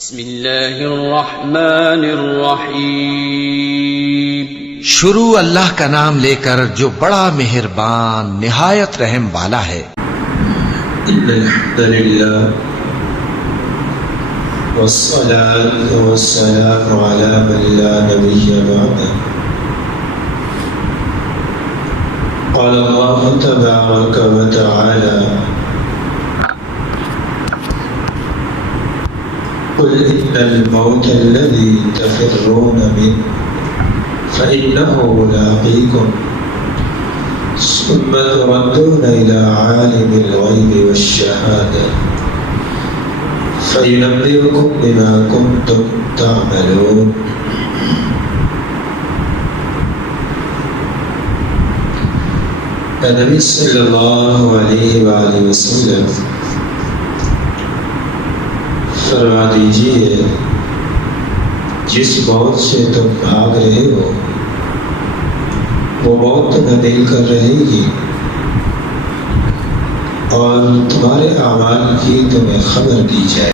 بسم اللہ الرحمن الرحیم۔ شروع اللہ کا نام لے کر جو بڑا مہربان نہایت رحم والا ہے۔ ان الحمد للہ والصلاة والسلام على من لا نبي بعده۔ قال الله تبارك وتعالى: قل إن الموت الذي تفرون منه فإنه ملاقيكم ثم تردون إلى عالم الغيب والشهادة فينبئكم بما كنتم تعملون۔ نبی صلی اللہ علیہ وآلہ وسلم فرما دیجیے، جس موت سے تم بھاگ رہے ہو وہ موت تمہیں دل کر رہے گی اور تمہارے اعمال کی تمہیں خبر دی جائے۔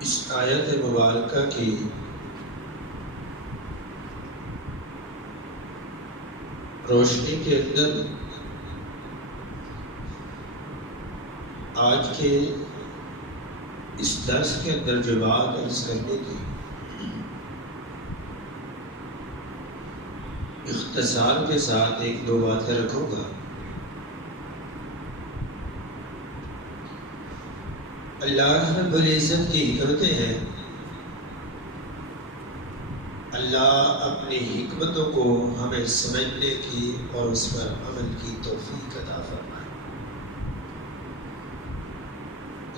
اس آیت مبارکہ کی روشنی کے اندر آج کے اس درس کے اندر جو بات عرض کرنے کی اختصار کے ساتھ ایک دو باتیں رکھوں گا۔ اللہ رب العزت کی حکمتیں ہیں، اللہ اپنی حکمتوں کو ہمیں سمجھنے کی اور اس پر عمل کی توفیق عطا فرمائے۔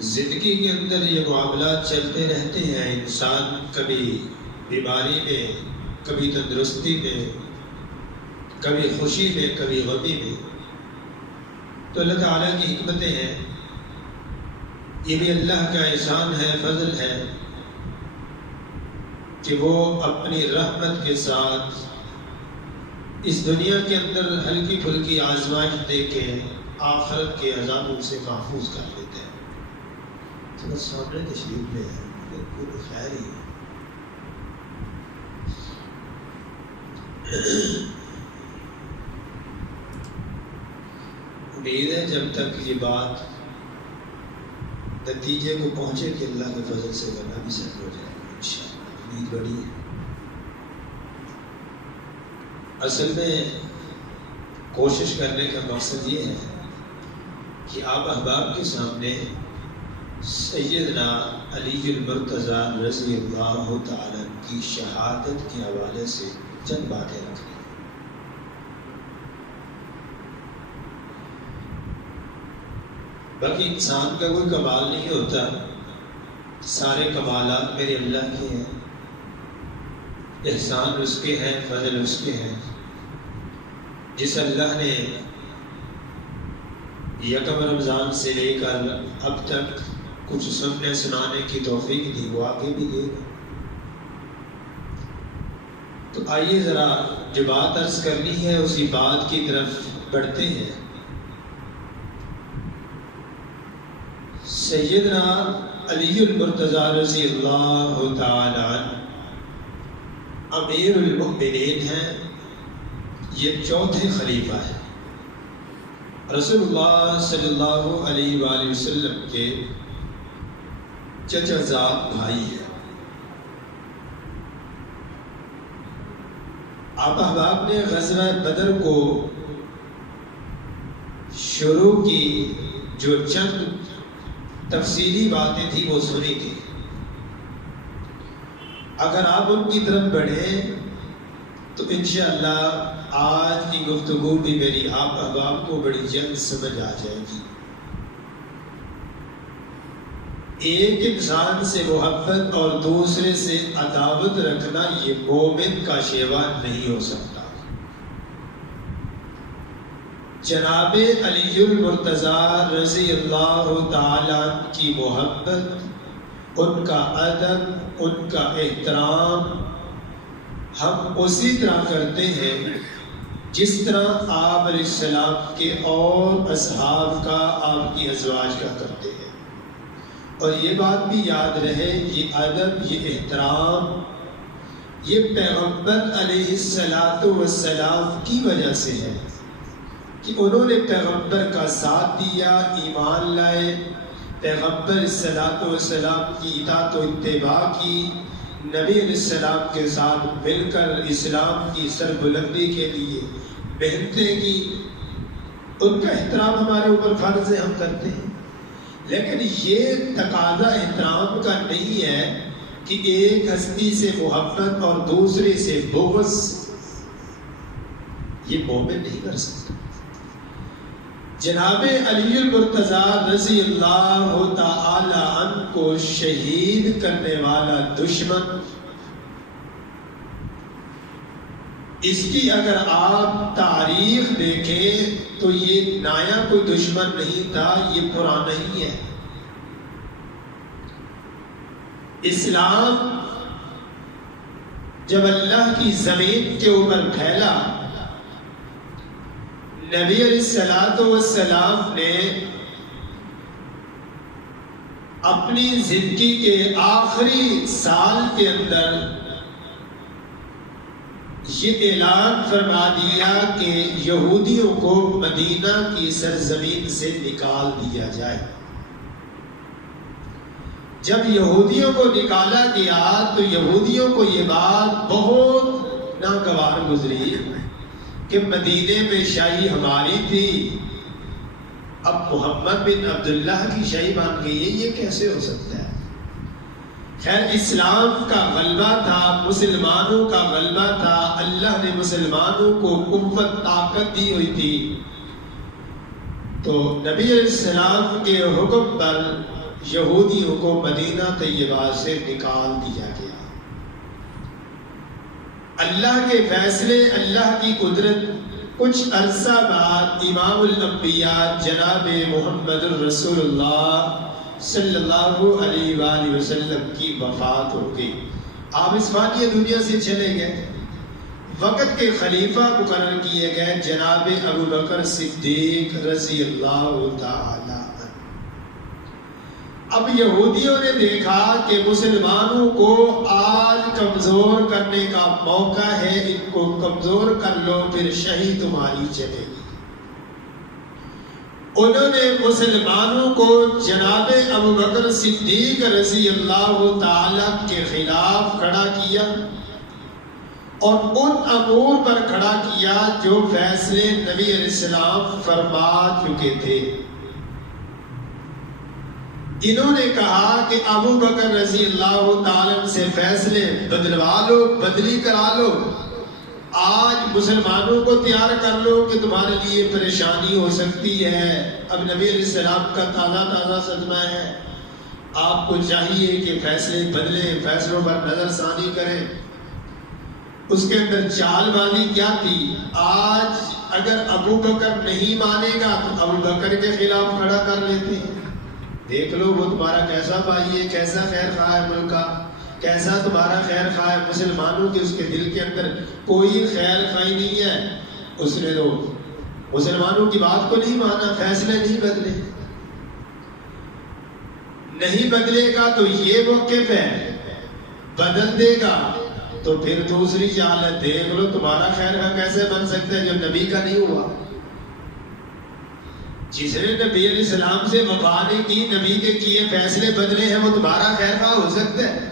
زندگی کے اندر یہ معاملات چلتے رہتے ہیں، انسان کبھی بیماری میں، کبھی تندرستی میں، کبھی خوشی میں، کبھی غمی میں۔ تو اللہ تعالیٰ کی حکمتیں ہیں، یہ بھی اللہ کا احسان ہے، فضل ہے کہ وہ اپنی رحمت کے ساتھ اس دنیا کے اندر ہلکی پھلکی آزمائش دے کے آخرت کے عذابوں سے محفوظ کر لیتے ہیں۔ تو سامنے تشریف لے ہے، بالکل خیر ہی ہے۔ امید ہے جب تک یہ بات نتیجے کو پہنچے کہ اللہ کے فضل سے کرنا بھی سفل ہو جائے گا انشاءاللہ۔ امید بڑی ہے۔ اصل میں کوشش کرنے کا مقصد یہ ہے کہ آپ احباب کے سامنے سیدنا علی المرتضیٰ رضی اللہ تعالیٰ کی شہادت کے حوالے سے چند باتیں رکھنی ہیں۔ باقی انسان کا کوئی کمال نہیں ہوتا، سارے کمالات میرے اللہ کے ہیں، احسان اس کے ہیں، فضل اس کے ہیں۔ جس اللہ نے یکم رمضان سے لے کر اب تک کچھ سننے سنانے کی توفیق دی، وہ آگے بھی دے گا۔ تو آئیے ذرا جو بات عرض کرنی ہے اسی بات کی طرف بڑھتے ہیں۔ سیدنا علی المرتضیٰ رضی اللہ تعالی عنہ امیر المؤمنین ہیں، یہ چوتھے خلیفہ ہیں، رسول اللہ صلی اللہ علیہ وآلہ وسلم کے چچا زاد بھائی ہیں۔ آپ احباب نے غزوہ بدر کو شروع کی جو چند تفصیلی باتیں تھی وہ سنی تھی۔ اگر آپ ان کی طرف بڑھیں تو انشاءاللہ آج کی گفتگو بھی میری آپ احباب کو بڑی جلد سمجھ آ جائے گی۔ ایک انسان سے محبت اور دوسرے سے عداوت رکھنا یہ مومن کا شیوا نہیں ہو سکتا۔ جناب علی المرتضیٰ رضی اللہ تعالیٰ کی محبت، ان کا ادب، ان کا احترام ہم اسی طرح کرتے ہیں جس طرح آپ علیہ السلام کے اور اصحاب کا، آپ کی ازواج کا کرتے ہیں۔ اور یہ بات بھی یاد رہے، یہ ادب، یہ احترام، یہ پیغمبر علیہ السلام کی وجہ سے ہے کہ انہوں نے پیغمبر کا ساتھ دیا، ایمان لائے، پیغمبر السلام کی اطاعت و اتباع کی، نبی علیہ السلام کے ساتھ مل کر اسلام کی سربلندی کے لیے محنتیں کی۔ ان کا احترام ہمارے اوپر فرض ہے، ہم کرتے ہیں، لیکن یہ تقاضا احترام کا نہیں ہے کہ ایک ہستی سے محبت اور دوسرے سے بغض، یہ مومن نہیں کر سکتا۔ جناب علی المرتضیٰ رضی اللہ تعالی عنہ کو شہید کرنے والا دشمن، اس کی اگر آپ تاریخ دیکھیں تو یہ نیا کوئی دشمن نہیں تھا، یہ پرانا ہی ہے۔ اسلام جب اللہ کی زمین کے اوپر پھیلا، نبی علیہ السلام نے اپنی زندگی کے آخری سال کے اندر یہ اعلان فرما دیا کہ یہودیوں کو مدینہ کی سرزمین سے نکال دیا جائے۔ جب یہودیوں کو نکالا گیا تو یہودیوں کو یہ بات بہت ناگوار گزری کہ مدینے میں شاہی ہماری تھی، اب محمد بن عبداللہ کی شاہی بن گئی ہے، یہ کیسے ہو سکتا ہے؟ خیر، اسلام کا غلبہ تھا، مسلمانوں کا غلبہ تھا، اللہ نے مسلمانوں کو قوت طاقت دی ہوئی تھی، تو نبی علیہ السلام کے حکم پر یہودیوں کو مدینہ طیبہ سے نکال دیا گیا۔ اللہ کے فیصلے، اللہ کی قدرت، کچھ عرصہ بعد امام الانبیاء جناب محمد الرسول اللہ صلی اللہ علیہ وآلہ وسلم کی وفات ہو گئی۔ آپ اس فانی دنیا سے چلے گئے، وقت کے خلیفہ مقرر کیے گئے جناب ابو بکر صدیق رضی اللہ تعالی عنہ۔ اب یہودیوں نے دیکھا کہ مسلمانوں کو آج کمزور کرنے کا موقع ہے، ان کو کمزور کر لو پھر شہید تمہاری چلے گی۔ انہوں نے مسلمانوں کو جناب ابو بکر صدیق رضی اللہ تعالی کے خلاف کھڑا کیا اور ان امور پر کھڑا کیا جو فیصلے نبی علیہ السلام فرما چکے تھے۔ انہوں نے کہا کہ ابو بکر رضی اللہ تعالیٰ سے فیصلے بدلوا لو، بدلی کرا لو، آج مسلمانوں کو تیار کر لو کہ تمہارے لیے پریشانی ہو سکتی ہے۔ اب نبی علیہ السلام کا تازہ صدمہ ہے، آپ کو چاہیے کہ فیصلے بدلیں، فیصلوں پر نظر ثانی کریں۔ اس کے اندر چال بازی کیا تھی؟ آج اگر ابو بکر نہیں مانے گا تو ابو بکر کے خلاف کھڑا کر لیتے ہیں، دیکھ لو وہ تمہارا کیسا بھائی ہے، کیسا خیر خواہ ہے ملک کا، کیسا تمہارا خیر خواہ ہے۔ مسلمانوں کے اس کے دل کے اندر کوئی خیر خواہی نہیں ہے، اس نے تو مسلمانوں کی بات کو نہیں مانا، فیصلے نہیں بدلے۔ نہیں بدلے گا تو یہ موقف ہے، بدل دے گا تو پھر دوسری چال ہے، دیکھ لو تمہارا خیر خواہ کیسے بن سکتا ہے جو نبی کا نہیں ہوا۔ جس نے نبی علیہ السلام سے وفا نہیں کی، نبی کے کیے فیصلے بدلے ہیں، وہ تمہارا خیر خواہ ہو سکتا ہے؟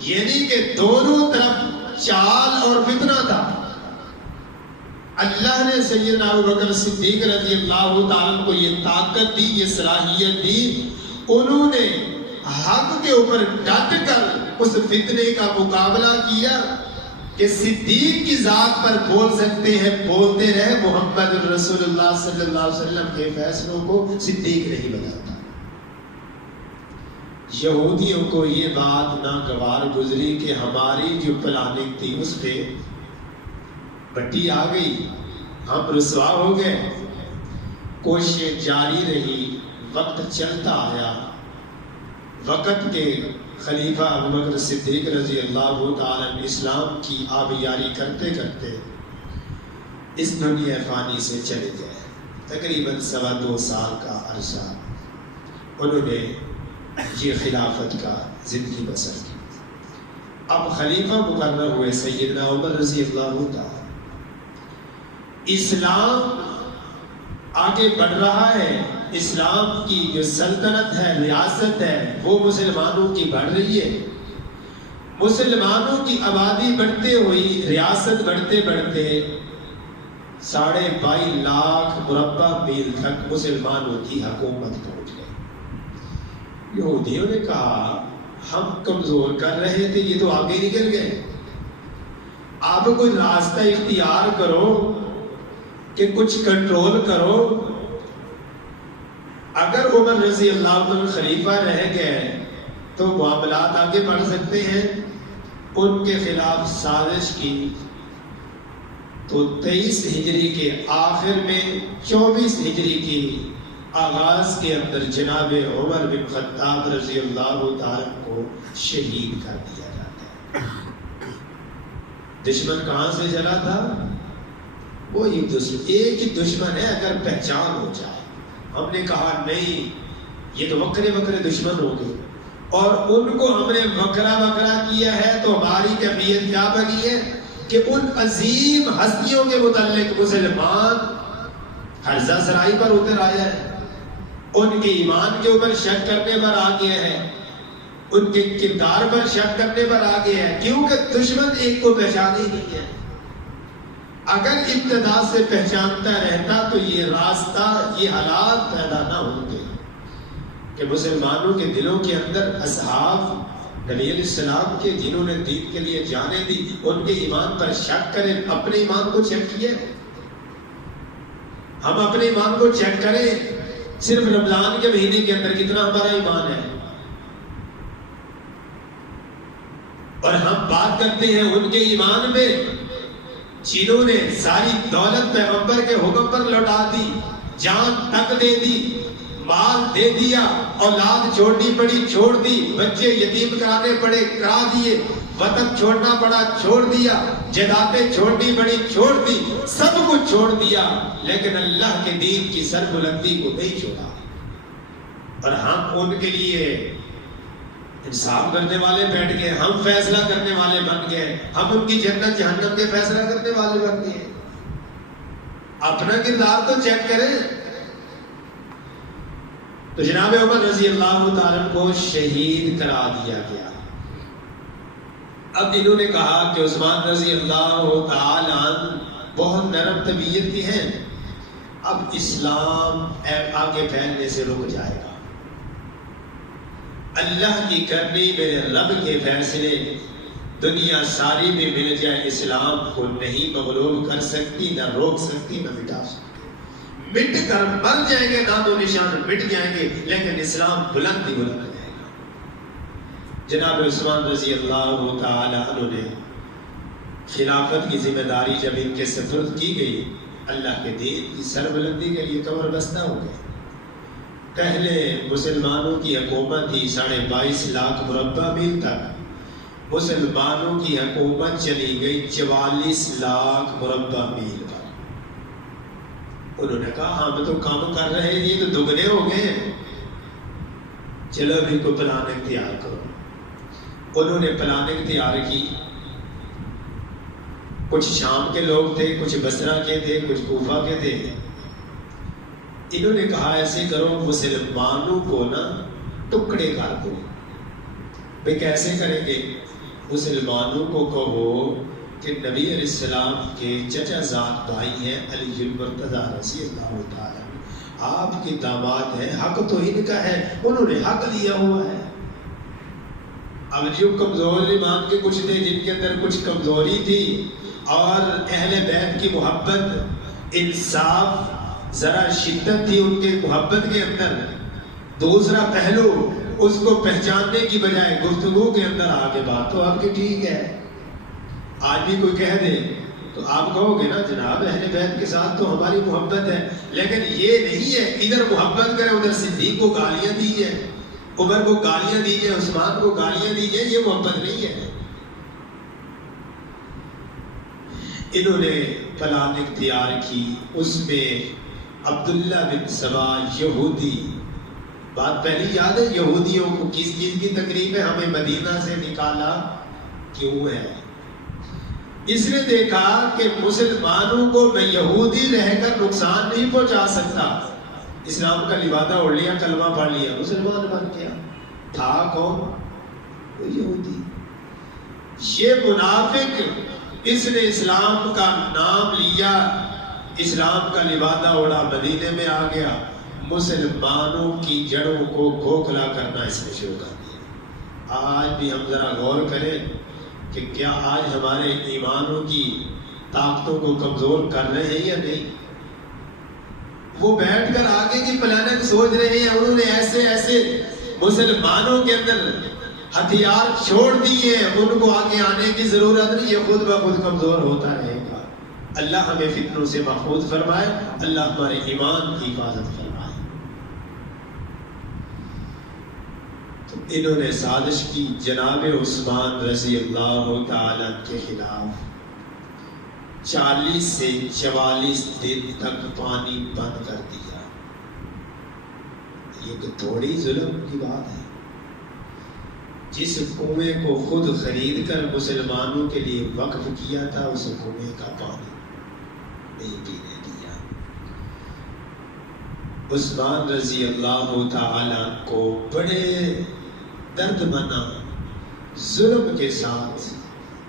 یہ نہیں کہ دونوں طرف چال اور فتنہ تھا۔ اللہ نے سیدنا ابو بکر صدیق رضی اللہ تعالیٰ کو یہ طاقت دی، یہ صلاحیت دی، انہوں نے حق کے اوپر ڈٹ کر اس فتنے کا مقابلہ کیا کہ صدیق کی ذات پر بول سکتے ہیں، بولتے رہے، محمد رسول اللہ صلی اللہ علیہ وسلم کے فیصلوں کو صدیق نہیں بدلتا۔ یہودیوں کو یہ بات ناگوار گزری کہ ہماری جو پلاننگ تھی اس پہ بٹی آ گئی، ہم رسوا ہو گئے۔ کوششیں جاری رہی، وقت چلتا آیا، وقت کے خلیفہ ابوبکر صدیق رضی اللہ تعالیٰ عنہ اسلام کی آبیاری کرتے کرتے اس دنیا فانی سے چلے گئے. تقریباً 2.25 سال کا عرصہ انہوں نے یہ خلافت کا زندگی بسر کی. اب خلیفہ مقرر ہوئے سیدنا عمر رضی اللہ تعالیٰ. اسلام آگے بڑھ رہا ہے، اسلام کی جو سلطنت ہے، ریاست ہے، وہ مسلمانوں کی بڑھ رہی ہے. مسلمانوں کی آبادی بڑھتے ہوئی، ریاست بڑھتے بڑھتے 22.5 لاکھ مربع میل تک مسلمانوں کی حکومت پہنچ گئی. یہودیوں نے کہا ہم کمزور کر رہے تھے، یہ تو آگے نکل گئے. آپ کوئی راستہ اختیار کرو کہ کچھ کنٹرول کرو. اگر عمر رضی اللہ عنہ خلیفہ رہ گئے تو معاملات آگے بڑھ سکتے ہیں. ان کے خلاف سازش کی تو 23 ہجری کے آخر میں 24 ہجری کی آغاز کے اندر جناب عمر بن خطاب رضی اللہ تعالیٰ کو شہید کر دیا جاتا ہے. دشمن کہاں سے چلا تھا؟ وہ ایک ہی دشمن ہے. اگر پہچان ہو جائے، ہم نے کہا نہیں یہ تو وکرے وکرے دشمن ہو گئے اور ان کو ہم نے وکرا وکرا کیا ہے، تو ہماری طبیعت کیا بنی ہے کہ ان عظیم ہستیوں کے متعلق مسلمان حرزہ سرائی پر اتر آیا ہے، ان کے ایمان کے اوپر شک کرنے پر آ گیا ہے، ان کے کردار پر شک کرنے پر آ گیا ہے، کیونکہ دشمن ایک کو پہچان ہی نہیں ہے. اگر ابتدا سے پہچانتا رہتا تو یہ راستہ، یہ حالات پیدا نہ ہوتے کہ مسلمانوں کے دلوں کے اندر اصحاب نبی علیہ السلام کے جنہوں نے دین کے لیے جانیں دی، ان کے ایمان پر شک کریں. اپنے ایمان کو چیک کیے، ہم اپنے ایمان کو چیک کریں. صرف رمضان کے مہینے کے اندر کتنا ہمارا ایمان ہے، اور ہم بات کرتے ہیں ان کے ایمان میں جنہوں نے ساری دولت پیغمبر کے حکم پر لوٹا دی، جان تک دے دی، مال دے دیا، اولاد چھوڑنی پڑی چھوڑ دی، بچے یتیم کرانے پڑے کرا دیے، وطن چھوڑنا پڑا چھوڑ دیا، جائیدادیں چھوڑنی پڑی چھوڑ دی، سب کچھ چھوڑ دیا، لیکن اللہ کے دین کی سربلندی کو نہیں چھوڑا. اور ہم ان کے لیے انصاف کرنے والے بیٹھ گئے، ہم فیصلہ کرنے والے بن گئے، ہم ان کی جنت جہنم کے فیصلہ کرنے والے بن گئے. اپنا کردار تو چیک کریں. تو جناب عمر رضی اللہ تعالیٰ کو شہید کرا دیا گیا. اب انہوں نے کہا کہ عثمان رضی اللہ تعالیٰ بہت نرم طبیعت کی ہیں، اب اسلام آگے پھیلنے سے رک جائے گا. اللہ کی کرنی میرے رب کے فیصلے، دنیا ساری میں مل جائے، اسلام کو نہیں مغلوب کر سکتی، نہ روک سکتی، نہ مٹا سکتی. مٹ کر مر جائیں گے، نام و نشان مٹ جائیں گے، لیکن اسلام بلند ہی بلند جائے گا. جناب عثمان رضی اللہ تعالی عنہ نے خلافت کی ذمہ داری جب ان کے سپرد کی گئی، اللہ کے دین کی سربلندی کے لیے کمر بستہ ہو گئے. پہلے مسلمانوں کی حکومت تھی 22.5 لاکھ مربع میل تک، مسلمانوں کی حکومت چلی گئی 44 لاکھ مربع میل پر. انہوں نے کہا ہم تو کام کر رہے ہیں، یہ تو دگنے ہو گئے، چلو بھی کوئی پلاننگ تیار کرو. انہوں نے پلاننگ تیار کی. کچھ شام کے لوگ تھے، کچھ بصرہ کے تھے، کچھ کوفہ کے تھے. انہوں نے کہا ایسے کرو مسلمانوں کو نا ٹکڑے کر دو. بھئی کیسے کریں گے؟ مسلمانوں کو کہو کہ نبی علیہ السلام کے چچا زاد بھائی ہیں علی المرتضی رضی اللہ تعالیٰ، آپ کے داماد ہیں، حق تو ان کا ہے، انہوں نے حق لیا ہوا ہے. اب جو کمزور ایمان کے کچھ تھے، جن کے اندر کچھ کمزوری تھی، اور اہل بیت کی محبت، انصاف، ذرا شدت تھی ان کے محبت کے اندر. دوسرا پہلو اس کو پہچاننے کی بجائے گفتگو کے اندر آگے بات تو آپ کی ٹھیک ہے. آج بھی کوئی کہہ دے تو آپ کہو گے نا جناب اہل بیت کے ساتھ تو ہماری محبت ہے، لیکن یہ نہیں ہے ادھر محبت کرے ادھر صدیق کو گالیاں دی ہے، عمر کو گالیاں دیجیے، عثمان کو گالیاں دیجیے، یہ محبت نہیں ہے۔ انہوں نے پلان اختیار کی، اس میں عبداللہ بن سبا یہودی، بات پہلی یاد ہے، یہودیوں کو کس چیز کی تقریب ہے؟ ہمیں مدینہ سے نکالا کیوں ہے؟ اس نے دیکھا کہ مسلمانوں کو میں یہودی رہ کر نقصان نہیں پہنچا سکتا، اسلام کا لبادہ اوڑھ لیا، کلمہ پڑھ لیا، مسلمان بن گیا۔ تھا کون؟ وہ یہودی، یہ منافق، اس نے اسلام کا نام لیا، اسلام کا لبادہ اوڑھا، مدینے میں آ گیا، مسلمانوں کی جڑوں کو کھوکھلا کرنا اس نے شروع کر دیا۔ آج بھی ہم ذرا غور کریں کہ کیا آج ہمارے ایمانوں کی طاقتوں کو کمزور کر رہے ہیں یا نہیں؟ وہ بیٹھ کر آگے کی پلاننگ سوچ رہے ہیں، انہوں نے ایسے ایسے مسلمانوں کے اندر ہتھیار چھوڑ دیے، ان کو آگے آنے کی ضرورت نہیں، یہ خود بخود کمزور ہوتا رہے گا۔ اللہ ہمیں فتنوں سے محفوظ فرمائے، اللہ ہمارے ایمان کی حفاظت فرمائے۔ تو انہوں نے سازش کی جناب عثمان رضی اللہ تعالیٰ کے خلاف، 40 سے 44 دن تک پانی بند کر دیا۔ یہ تو تھوڑی ظلم کی بات ہے، جس کنویں کو خود خرید کر مسلمانوں کے لیے وقف کیا تھا، اس کنویں کا پانی نہیں پینے دیا۔ عثمان رضی اللہ تعالیٰ کو بڑے درد منا ظلم کے ساتھ،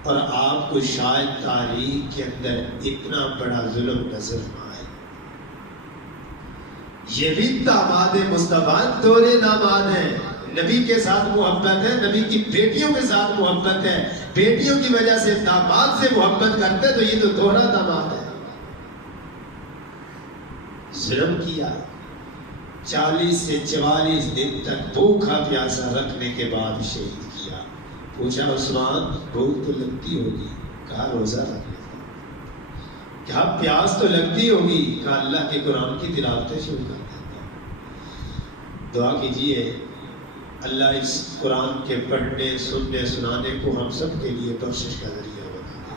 اور آپ کو شاید تاریخ کے اندر اتنا بڑا ظلم نظر نہ آئے۔ یہ بھی داماد مصطفیٰ، دورے داماد ہیں، نبی کے ساتھ محبت ہے، نبی کی بیٹیوں کے ساتھ محبت ہے، بیٹیوں کی وجہ سے داماد سے محبت کرتے، تو یہ تو دوہرا داماد ہے۔ ظلم کیا، 40 سے 44 دن تک بھوکا پیاسا رکھنے کے بعد شہید کیا۔ پوچھا عثمان بھوک تو لگتی ہوگی؟ کہا روزہ رکھ لیتا۔ کہا پیاس تو لگتی ہوگی؟ کہا اللہ کے قرآن کی تلاوتیں شروع کر دیتا۔ دعا کیجئے اللہ اس قرآن کے پڑھنے، سننے، سنانے کو ہم سب کے لیے بخشش کا ذریعہ بنا دے۔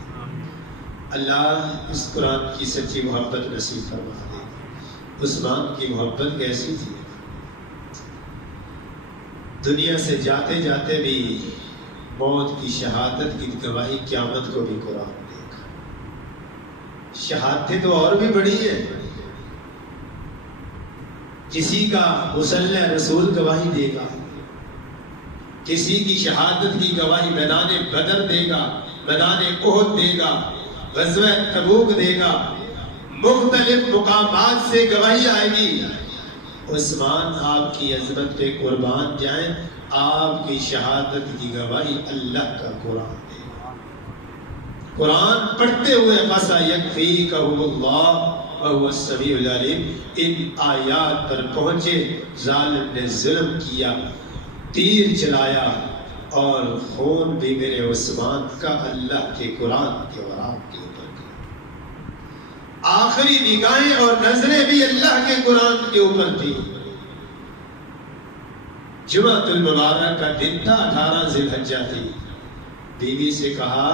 اللہ اس قرآن کی سچی محبت نصیب فرما دے۔ عثمان کی محبت کیسی تھی؟ دنیا سے جاتے جاتے بھی موت کی شہادت کی گواہی قیامت کو بھی قرآن دے گا۔ شہادتیں تو اور بھی بڑی ہیں، کسی کا مسلح رسول گواہی دے گا، کسی کی شہادت کی گواہی میدان بدر دے گا، میدان احد دے گا، غزوہ تبوک دے گا، مختلف مقامات سے گواہی آئے گی۔ عثمان آپ کی عظمت پہ قربان جائیں، آپ کی شہادت کی گواہی اللہ کا قرآن دے گا۔ قرآن پڑھتے ہوئے فَسَيَكْفِيكَهُمُ اللَّهُ وَهُوَ السَّمِيعُ الْعَلِيمُ، ان آیات پر پہنچے، ظالم نے ظلم کیا، تیر چلایا، اور خون بھی میرے عثمان کا اللہ کے قرآن کے اور آپ کے اوپر گیا۔ آخری نگاہیں اور نظریں بھی اللہ کے قرآن کے اوپر تھی۔ جمعۃ المبارک کا دن تھا، 18 ذی الحجہ تھی۔ بیوی سے کہا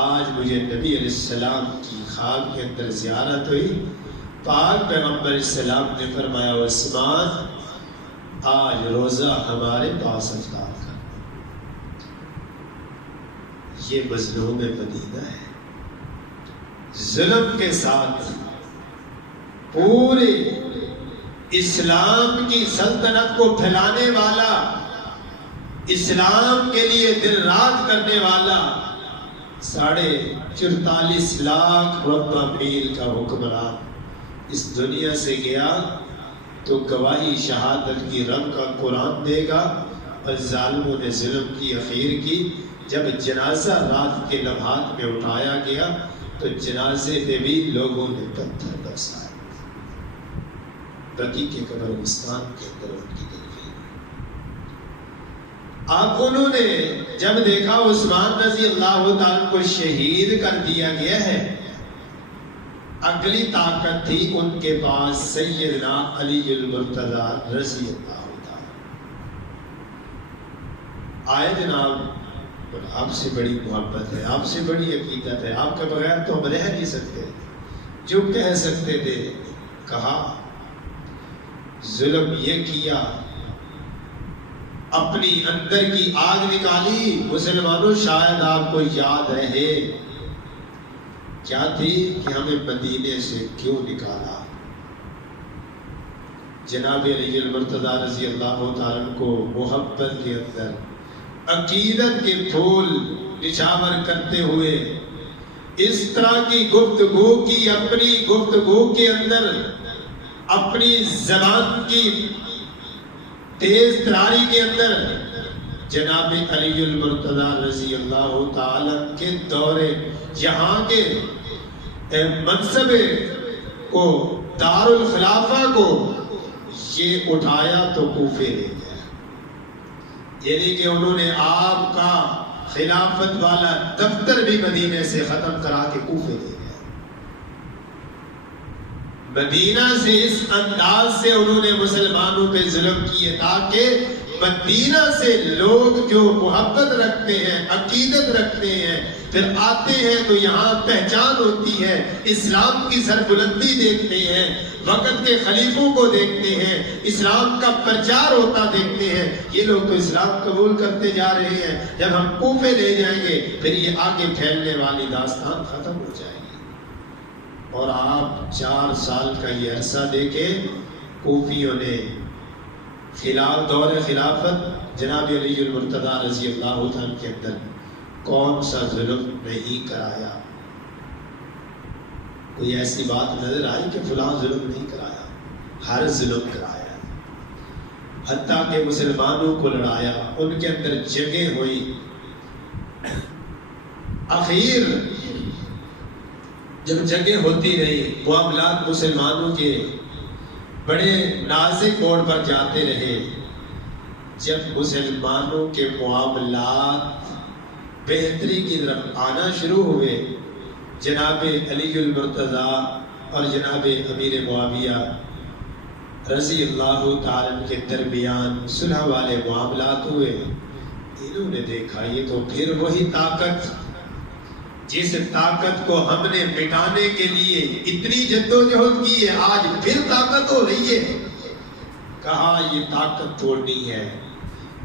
آج مجھے نبی علیہ السلام کی خواب کے اندر زیارت ہوئی، پاک پیغمبر السلام نے فرمایا عثمان آج روزہ ہمارے پاس افطار کرنا۔ یہ مظلوم مدینہ ہے، ظلم کے ساتھ پورے اسلام کی سلطنت کو پھیلانے والا، اسلام کے لیے دن رات کرنے والا، 44.5 لاکھ مربع میل کا حکمران اس دنیا سے گیا، تو گواہی شہادت کی رب کا قرآن دے گا۔ اور ظالموں نے ظلم کی، اخیر کی، جب جنازہ رات کے لمحات میں اٹھایا گیا تو جنازے پہ بھی لوگوں نے پتھر برسائے۔ بقیع کے قبرستان کے اندر ان کی تدفین۔ اب انہوں نے جب دیکھا عثمان رضی اللہ تعالیٰ کو شہید کر دیا گیا ہے، اگلی طاقت تھی ان کے پاس سیدنا علی المرتضیٰ رضی اللہ تعالیٰ۔ آئے جناب، آپ سے بڑی محبت ہے، آپ سے بڑی عقیدت ہے، آپ کے بغیر تو ہم رہ نہیں سکتے. جو کہہ سکتے تھے کہا. ظلم یہ کیا، اپنی اندر کی آگ نکالی. مسلمانوں شاید آپ کو یاد رہے کیا تھی کہ ہمیں مدینے سے کیوں نکالا. جناب علی المرتضیٰ رضی اللہ تعالیٰ کو محبت کے اندر عقیدت کے پھول نچھاور کرتے ہوئے اس طرح کی گفتگو کی، اپنی گفتگو کے اندر اپنی زبان کی تیز تراری کے اندر جناب علی المرتضیٰ رضی اللہ تعالیٰ کے دورے یہاں کے منصب کو، دار الخلافہ کو یہ اٹھایا تو کوفے لے گیا. یعنی کہ انہوں نے آپ کا خلافت والا دفتر بھی مدینے سے ختم کرا کے کوفے لے گیا. مدینہ سے اس انداز سے انہوں نے مسلمانوں پہ ظلم کیے تاکہ مدینہ سے لوگ جو محبت رکھتے ہیں، عقیدت رکھتے ہیں، پھر آتے ہیں تو یہاں پہچان ہوتی ہے، اسلام کی سربلندی دیکھتے ہیں، وقت کے خلیفوں کو دیکھتے ہیں، اسلام کا پرچار ہوتا دیکھتے ہیں. یہ لوگ تو اسلام قبول کرتے جا رہے ہیں، جب ہم کوفے لے جائیں گے پھر یہ آگے پھیلنے والی داستان ختم ہو جائے گی. اور آپ 4 سال کا یہ عرصہ دیکھیں، کوفیوں نے دور خلافت جناب علی المرتضیٰ رضی اللہ عنہ کے اندر کون سا ظلم نہیں کرایا. کوئی ایسی بات نظر آئی کہ فلاں ظلم نہیں کرایا؟ ہر ظلم کرایا، حتیٰ کہ مسلمانوں کو لڑایا، ان کے اندر جنگیں ہوئی. آخر جب جنگیں ہوتی رہی، معاملات مسلمانوں کے بڑے نازک موڑ پر جاتے رہے. جب مسلمانوں کے معاملات بہتری کی طرف آنا شروع ہوئے، جناب علی المرتضیٰ اور جناب امیر معاویہ رضی اللہ تعالیٰ کے درمیان صلح والے معاملات ہوئے. انہوں نے دیکھا یہ تو پھر وہی طاقت جس طاقت کو ہم نے مٹانے کے لیے اتنی جدوجہد کی ہے، آج پھر طاقت ہو رہی ہے. کہا یہ طاقت توڑنی ہے.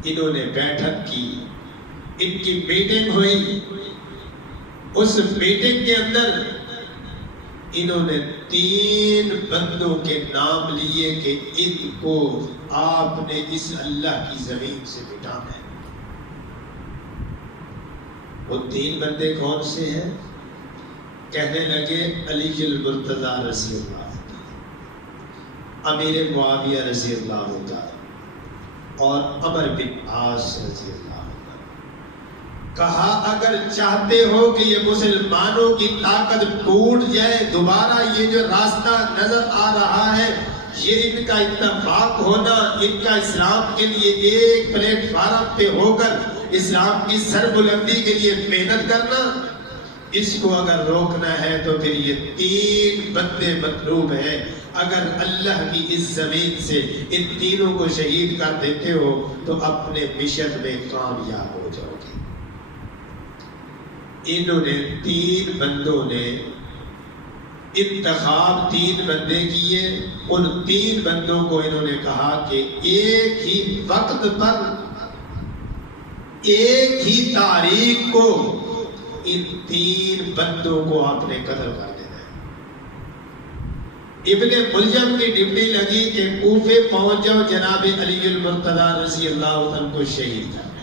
انہوں نے بیٹھک کی، ان کی میٹنگ ہوئی. اس میٹنگ کے اندر انہوں نے 3 بندوں کے نام لیے کہ ان کو آپ نے اس اللہ کی زمین سے مٹانا ہے. وہ 3 بندے کون سے ہیں؟ کہنے لگے علی المرتضیٰ رضی اللہ عنہ، امیر معاویہ رضی اللہ عنہ اور عمر بن عاص رضی اللہ عنہ. کہا اگر چاہتے ہو کہ یہ مسلمانوں کی طاقت ٹوٹ جائے، دوبارہ یہ جو راستہ نظر آ رہا ہے، یہ ان کا اتفاق ہونا، ان کا اسلام کے لیے ایک پلیٹ فارم پہ ہو کر اسلام کی سربلندی کے لیے محنت کرنا، اس کو اگر روکنا ہے تو پھر یہ 3 بندے مطلوب ہیں. اگر اللہ کی اس زمین سے ان تینوں کو شہید کر دیتے ہو تو اپنے مشن میں کامیاب ہو جاؤ گے. انہوں نے 3 بندوں نے انتخاب 3 بندے کیے. ان 3 بندوں کو انہوں نے کہا کہ ایک ہی وقت پر، ایک ہی تاریخ کو ان 3 بندوں کو آپ نے قتل کر دینا ہے. ابن ملجم کی ڈیوٹی لگی کہ کوفے پہنچ جاؤ، جناب علی المرتضیٰ رضی اللہ عنہ کو شہید کرنا ہے.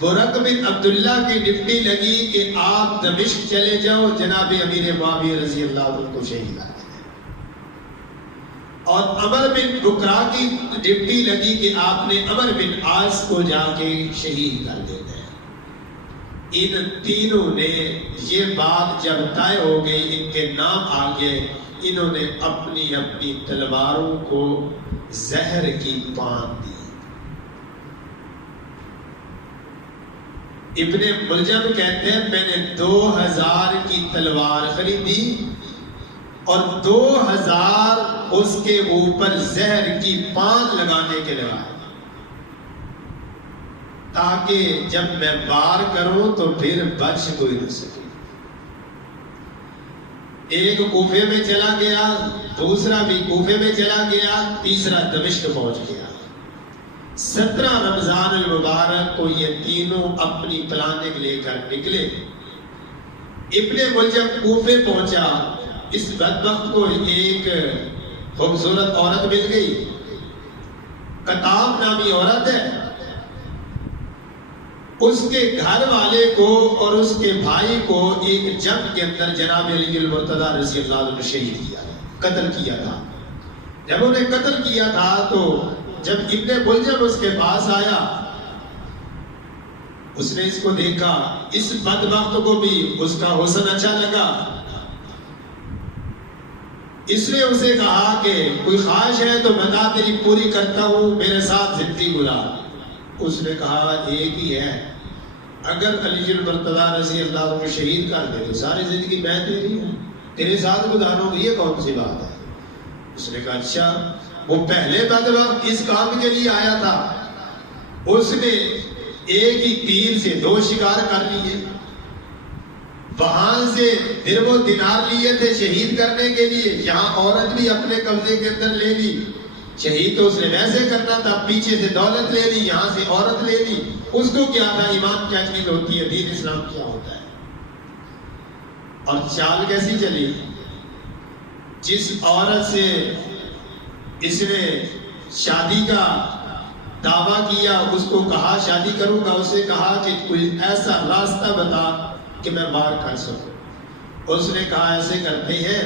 برق بن عبداللہ کی ڈیوٹی لگی کہ آپ دمشق چلے جاؤ، جناب امیر معاویہ رضی اللہ عنہ کو شہید کر دینا ہے. اور عمر بن بکرا کی ڈیوٹی لگی کہ آپ نے عمر بن عاص کو جا کے شہید کر دینا ہے. ان تینوں نے یہ بات جب طے ہو گئی، ان کے نام آ گئے، انہوں نے اپنی اپنی تلواروں کو زہر کی باندھ دی. ابن ملجم کہتے ہیں میں نے 2000 کی تلوار خریدی اور 2000 اس کے اوپر زہر کی باندھ لگانے کے لگائے. تاکہ جب میں وار کروں تو پھر بچ کوئی نہ سکے۔ ایک کوفے میں چلا گیا، دوسرا بھی کوفے میں چلا گیا، تیسرا دمشق پہنچ گیا۔ 17 رمضان المبارک کو یہ تینوں اپنی پلاننگ لے کر نکلے۔ ابن ملجم کوفے پہنچا، اس بدبخت کو ایک خوبصورت عورت مل گئی، کتاب نامی عورت ہے۔ اس کے گھر والے کو اور اس کے بھائی کو ایک جنگ کے اندر جناب علی المرتضیٰ رضی اللہ عنہ نے شہید کیا، قتل کیا تھا۔ جب انہیں قتل کیا تھا تو جب ابن ملجم اس کے پاس آیا، اس نے اس کو دیکھا، اس بدبخت کو بھی اس کا حسن اچھا لگا۔ اس نے اسے کہا کہ کوئی خواہش ہے تو بتا، تیری پوری کرتا ہوں، میرے ساتھ زندگی گزار۔ اس نے کہا ایک ہی ہے، اگر علی المرتضیٰ رضی اللہ عنہ کو شہید کر دے تو ساری زندگی میں تیری ہوں، تیرے ساتھ گزاروں گی، یہ کون سی بات ہے؟ اس نے کہا اچھا۔ وہ پہلے بدبخت اس کام کے لیے آیا تھا، اس نے ایک ہی تیر سے 2 شکار کر لیے، وہاں سے درہم و دینار لیے تھے شہید کرنے کے لیے، یہاں عورت بھی اپنے قبضے کے اندر لے لی۔ شہید تو اس نے ویسے کرنا تھا، پیچھے سے دولت لے لی، یہاں سے عورت لے لی۔ اس کو کیا تھا ایمان کیا چیز ہوتی ہے، دین اسلام کیا ہوتا ہے۔ اور چال کیسی چلی، جس عورت سے اس نے شادی کا دعویٰ کیا، اس کو کہا شادی کروں گا، اسے کہا کہ کوئی ایسا راستہ بتا کہ میں وار کر سکوں۔ اس نے کہا ایسے کرتے ہیں،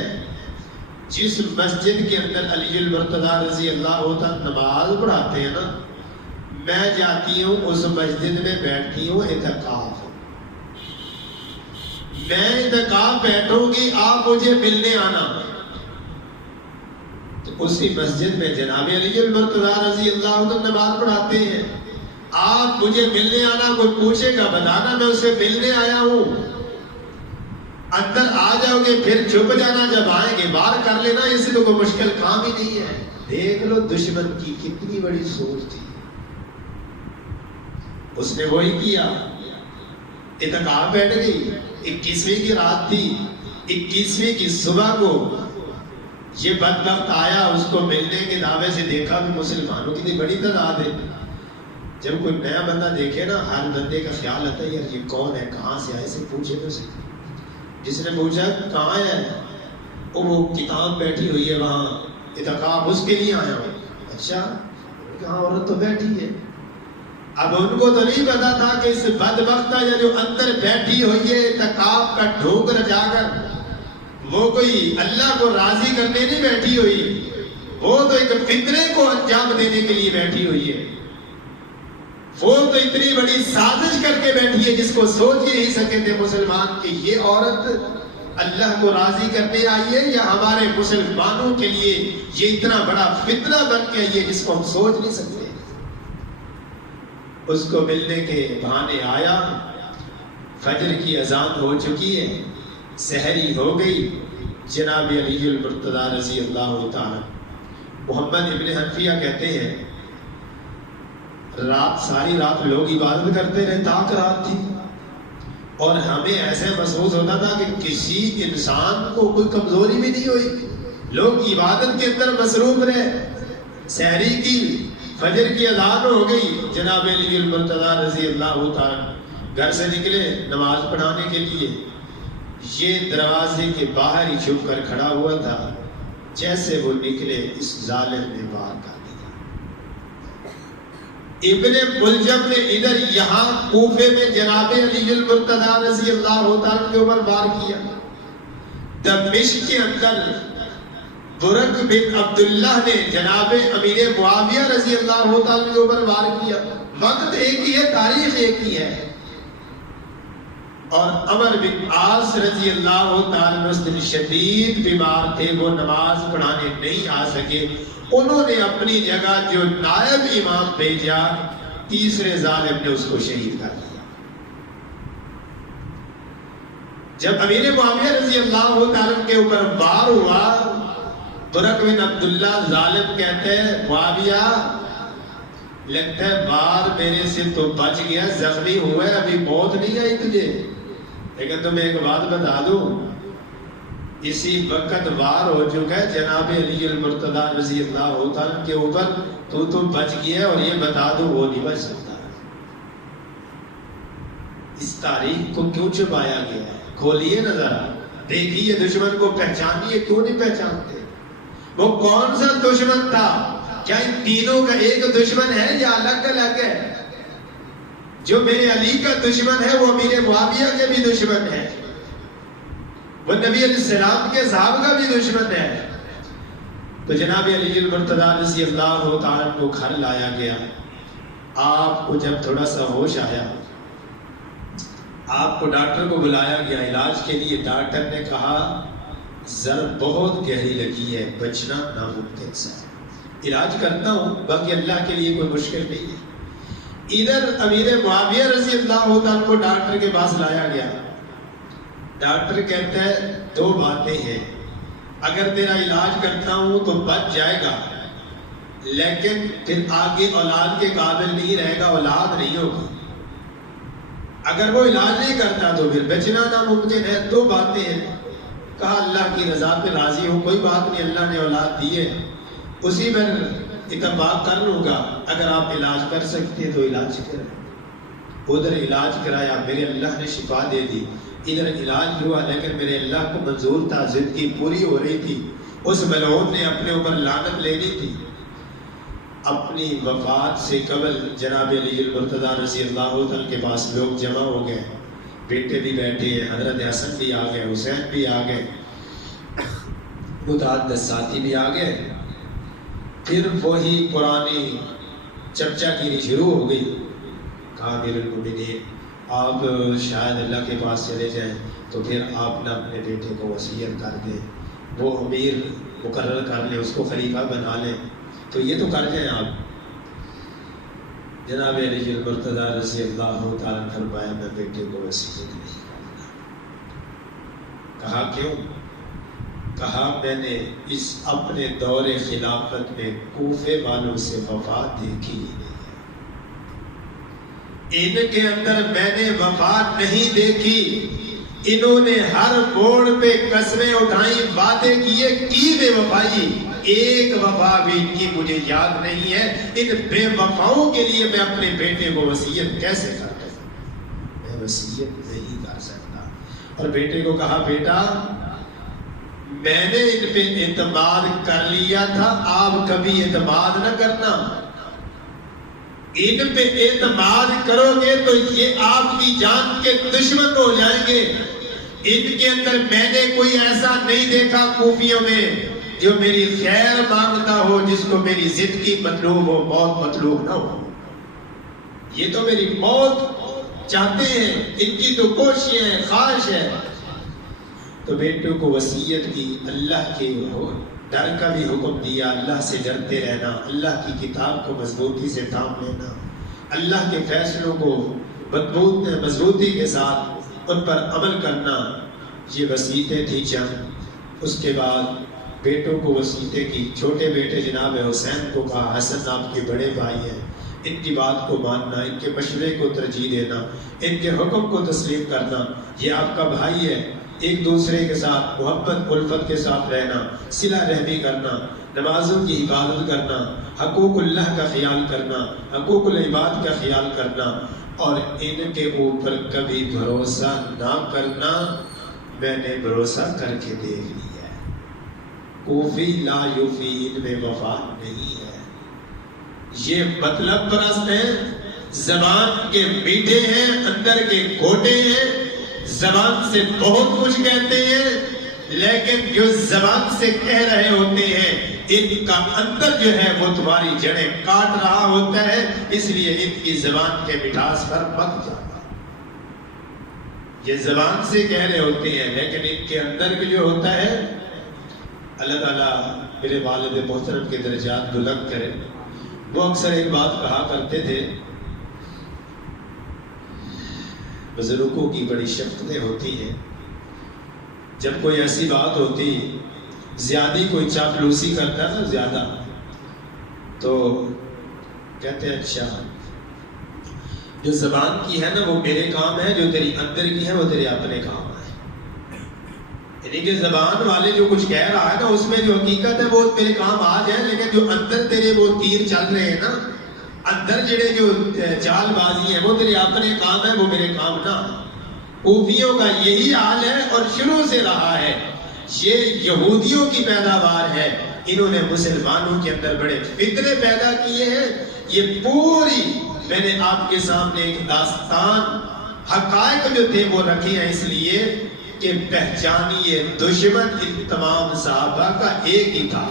جس مسجد کے اندر علی المرتضیٰ رضی اللہ عنہ نماز پڑھاتے ہیں نا، میں جاتی ہوں اس مسجد میں بیٹھتی ہوں اعتکاف، میں اعتکاف بیٹھوں گی، آپ مجھے ملنے آنا۔ تو اسی مسجد میں جناب علی المرتضیٰ رضی اللہ عنہ نماز پڑھاتے ہیں، آپ مجھے ملنے آنا، کوئی پوچھے گا بتانا میں اسے ملنے آیا ہوں، اندر آ جاؤ گے پھر چھپ جانا، جب آئیں گے بار کر لینا، اس سے تو کوئی مشکل کام ہی نہیں ہے۔ دیکھ لو دشمن کی کتنی بڑی سوچ تھی، اس نے وہی کیا، اعتکاف بیٹھ گئی۔ 21ویں کی رات تھی، 21ویں کی صبح کو یہ بدبخت آیا، اس کو ملنے کے دعوے سے دیکھا کہ مسلمانوں کی بڑی تعداد ہے۔ جب کوئی نیا بندہ دیکھے نا، ہر بندے کا خیال آتا ہے یار یہ کون ہے، کہاں سے آئے، سے پوچھے تو سے۔ جس نے پوچھا کہاں ہے، وہ کتاب بیٹھی ہوئی ہے وہاں، اعتکاف اس کے لیے آیا ہوں۔ اچھا، کہاں عورت تو بیٹھی ہے۔ اب ان کو تو نہیں پتا تھا کہ اس بدبختہ جو اندر بیٹھی ہوئی ہے اعتکاف کا ڈھونگر جا کر، وہ کوئی اللہ کو راضی کرنے نہیں بیٹھی ہوئی، وہ تو ایک فتنے کو انجام دینے کے لیے بیٹھی ہوئی ہے۔ وہ تو اتنی بڑی سازش کر کے بیٹھی ہے جس کو سوچ ہی نہیں سکے تھے مسلمان کہ یہ عورت اللہ کو راضی کرنے آئی ہے یا ہمارے مسلمانوں کے لیے یہ اتنا بڑا فتنہ بن کے آئی ہے جس کو ہم سوچ نہیں سکتے۔ اس کو ملنے کے بہانے آیا، فجر کی اذان ہو چکی ہے، سحری ہو گئی۔ جناب علی المرتضیٰ رضی اللہ تعالی، محمد ابن حنفیہ کہتے ہیں ساری رات لوگ عبادت کرتے رہے، تاک رات تھی، اور ہمیں ایسے محسوس ہوتا تھا کہ کسی انسان کو کوئی کمزوری بھی نہیں ہوئی، لوگ عبادت کے اندر مصروف رہے۔ سحری کی، فجر کی اذان ہو گئی، جناب علی المرتضیٰ رضی اللہ تعالی گھر سے نکلے نماز پڑھانے کے لیے۔ یہ دروازے کے باہر ہی چھپ کر کھڑا ہوا تھا، جیسے وہ نکلے اس ظالم نے وار کر دیا۔ ابن ملجم نے ادھر یہاں کوفے میں جناب علی المرتضیٰ رضی اللہ تعالیٰ کے اوپر وار کیا۔ دمشق کے اندر برق بن عبداللہ نے جناب امیر معاویہ رضی اللہ تعالیٰ کے اوپر وار کیا۔ وقت ایک ہی ہے، تاریخ ایک ہی ہے۔ اور عمر بن عاص رضی اللہ تعالیٰ شدید بیمار تھے، وہ نماز پڑھانے نہیں آ سکے، انہوں نے اپنی جگہ جو نائب امام بھیجا، تیسرے ظالم نے اس کو شہید کر دیا۔ جب امیر معاویہ رضی اللہ تعالیٰ کے اوپر وار ہوا، برق بن عبداللہ ظالم کہتے ہیں معاویہ لگتا ہے وار میرے سے تو بچ گیا, زخمی ہوا ہے, ابھی موت نہیں آئی تجھے. لیکن تمہیں ایک بات بتا دوں, اسی وقت وار ہو چکا ہے جناب علی المرتضیٰ رضی اللہ عنہ کے اوپر, تو بچ گیا ہے, اور یہ بتا دوں وہ نہیں بچ سکتا. اس تاریخ کو کیوں چھپایا گیا ہے؟ کھولیے نظر, دیکھیے دشمن کو پہچانیے. کیوں نہیں پہچانتے؟ وہ کون سا دشمن تھا؟ کیا ان تینوں کا ایک دشمن ہے یا الگ الگ ہے؟ جو میرے علی کا دشمن ہے وہ میرے معاویہ کے بھی دشمن ہے, وہ نبی علیہ السلام کے صحابہ کا بھی دشمن ہے. تو جناب علی المرتضیٰ رضی اللہ تعالیٰ کو گھر لایا گیا. آپ کو جب تھوڑا سا ہوش آیا, آپ کو ڈاکٹر کو بلایا گیا علاج کے لیے. ڈاکٹر نے کہا ضرب بہت گہری لگی ہے, بچنا ناممکن سا ہے, علاج کرتا ہوں, باقی اللہ کے لیے کوئی مشکل نہیں ہے. ادھر امیر معاویہ رضی اللہ تعالیٰ کو ڈاکٹر کے پاس لایا گیا. ڈاکٹر کہتا ہے دو باتیں ہیں, اگر تیرا علاج کرتا ہوں تو بچ جائے گا, لیکن پھر آگے اولاد کے قابل نہیں رہے گا, اولاد نہیں ہوگی. اگر وہ علاج نہیں کرتا تو پھر بچنا ناممکن ہے. دو باتیں ہیں. کہا اللہ کی رضا پہ راضی ہوں, کوئی بات نہیں, اللہ نے اولاد دی ہے, اسی میں اتفاق کر لوں گا. اگر آپ علاج کر سکتے تو علاج کریں. ادھر علاج کرایا, میرے اللہ نے شفا دے دی. ادھر علاج ہوا, لیکن میرے اللہ کو منظور تھا, زندگی پوری ہو رہی تھی. اس ملعون نے اپنے اوپر لعنت لینی تھی. اپنی وفات سے قبل جناب علی المرتضیٰ رضی اللہ عنہ کے پاس لوگ جمع ہو گئے. بیٹے بھی بیٹھے ہیں, حضرت حسن بھی آ گئے, حسین بھی آ گئے, متعدد ساتھی بھی آ گئے. پھر وہی پرانی چرچا گیری شروع ہو گئی. کہا امیر المومنین آپ شاید اللہ کے پاس چلے جائیں تو پھر آپ نہ اپنے بیٹے کو وصیت کر دیں, وہ امیر مقرر کر لیں, اس کو خلیفہ بنا لیں, تو یہ تو کر جائیں آپ. جناب علی المرتضیٰ رضی اللہ تعالیٰ نے فرمایا میں بیٹے کو وصیت نہیں کرتا. کہا کیوں؟ کہا میں نے اس اپنے دور خلافت میں کوفے والوں سے وفا دیکھی ہی نہیں ہے. ان کے اندر میں نے وفا نہیں دیکھی. انہوں نے ہر موڑ پہ قسمیں اٹھائیں, وعدے کیے, کی بے وفائی, ایک وفا بھی ان کی مجھے یاد نہیں ہے. ان بے وفاؤں کے لیے میں اپنے بیٹے کو وصیت کیسے کر سکتا؟ میں وصیت نہیں کر سکتا. اور بیٹے کو کہا بیٹا میں نے ان پہ اعتماد کر لیا تھا, آپ کبھی اعتماد نہ کرنا. ان پہ اعتماد کرو گے تو یہ آپ کی جان کے دشمن ہو جائیں گے. ان کے اندر میں نے کوئی ایسا نہیں دیکھا کوفیوں میں جو میری خیر مانگتا ہو, جس کو میری زندگی مطلوب ہو, موت مطلوب نہ ہو. یہ تو میری موت چاہتے ہیں, ان کی تو کوشش ہے, خواہش ہے. تو بیٹوں کو وصیت کی, اللہ کے ڈر کا بھی حکم دیا, اللہ سے ڈرتے رہنا, اللہ کی کتاب کو مضبوطی سے تھام لینا, اللہ کے فیصلوں کو مضبوطی کے ساتھ ان پر عمل کرنا. یہ وصیتیں تھی چند. اس کے بعد بیٹوں کو وصیتیں کی. چھوٹے بیٹے جناب حسین کو کہا حسن آپ کے بڑے بھائی ہیں, ان کی بات کو ماننا, ان کے مشورے کو ترجیح دینا, ان کے حکم کو تسلیم کرنا. یہ آپ کا بھائی ہے, ایک دوسرے کے ساتھ محبت الفت کے ساتھ رہنا, صلہ رحمی کرنا, نمازوں کی حفاظت کرنا, حقوق اللہ کا خیال کرنا, حقوق العباد کا خیال کرنا, اور ان کے اوپر کبھی بھروسہ نہ کرنا. میں نے بھروسہ کر کے دیکھ لیا ہے, کوفی لا یوفی, ان میں وفا نہیں ہے. یہ مطلب پرست ہیں, زبان کے میٹھے ہیں, اندر کے کھوٹے ہیں, زبان سے بہت کچھ کہتے ہیں, لیکن جو زبان سے کہہ رہے ہوتے ہیں ان کا اندر جو ہے وہ تمہاری جڑیں کاٹ رہا ہوتا ہے. اس لیے ان کی زبان کے مٹھاس پر مت جانا. یہ زبان سے کہہ رہے ہوتے ہیں, لیکن ان کے اندر بھی جو ہوتا ہے, اللہ تعالیٰ میرے والد محترم کے درجات بلند کرے. وہ اکثر ایک بات کہا کرتے تھے, بزرگوں کی بڑی شفقتیں ہوتی ہیں. جب کوئی ایسی بات ہوتی, زیادہ کوئی چاپلوسی کرتا ہے نا زیادہ, تو کہتے ہیں اچھا جو زبان کی ہے نا وہ میرے کام ہے، جو تیری اندر کی ہے وہ تیرے اپنے کام ہے. یعنی کہ زبان والے جو کچھ کہہ رہا ہے نا اس میں جو حقیقت ہے وہ میرے کام آ جائے، لیکن جو اندر تیرے وہ تیر چل رہے ہیں نا، اندر جڑے جو چال بازی ہیں وہ تیرے اپنے کام ہے، وہ میرے کام نہ. کوفیوں کا یہی حال ہے اور شروع سے رہا ہے. یہ یہودیوں کی پیداوار ہے، انہوں نے مسلمانوں کے اندر بڑے فتنے پیدا کیے ہیں. یہ پوری میں نے آپ کے سامنے ایک داستان حقائق جو تھے وہ رکھے ہیں اس لیے کہ پہچانیے دشمن ان تمام صحابہ کا ایک ہی تھا،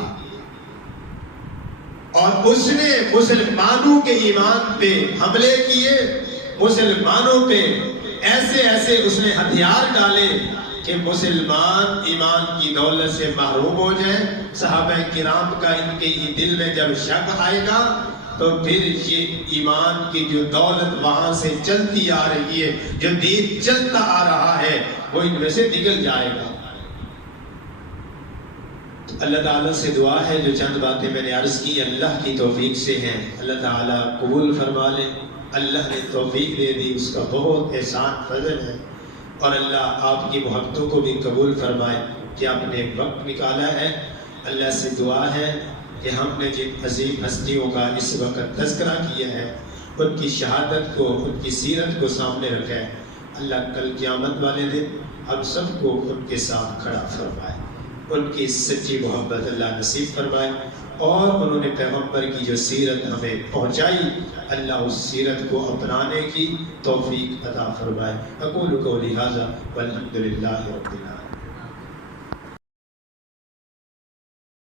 اور اس نے مسلمانوں کے ایمان پہ حملے کیے، مسلمانوں پہ ایسے ایسے اس نے ہتھیار ڈالے کہ مسلمان ایمان کی دولت سے محروم ہو جائیں. صحابہ کرام کا ان کے دل میں جب شک آئے گا تو پھر یہ ایمان کی جو دولت وہاں سے چلتی آ رہی ہے، جو دین چلتا آ رہا ہے، وہ ان میں سے نکل جائے گا. اللہ تعالیٰ سے دعا ہے جو چند باتیں میں نے عرض کی اللہ کی توفیق سے ہیں، اللہ تعالیٰ قبول فرما لے. اللہ نے توفیق دے دی، اس کا بہت احسان فضل ہے. اور اللہ آپ کی محبتوں کو بھی قبول فرمائے کہ آپ نے وقت نکالا ہے. اللہ سے دعا ہے کہ ہم نے جن عظیم ہستیوں کا اس وقت تذکرہ کیا ہے، ان کی شہادت کو، ان کی سیرت کو سامنے رکھا ہے. اللہ کل قیامت والے دن ہم سب کو ان کے ساتھ کھڑا فرمائے، ان کی سچی محبت اللہ نصیب فرمائے، اور انہوں نے پیغمبر کی جو سیرت ہمیں پہنچائی اللہ اس سیرت کو اپنانے کی توفیق عطا فرمائے. اقول قولی ھذا والحمد للہ رب العالمین.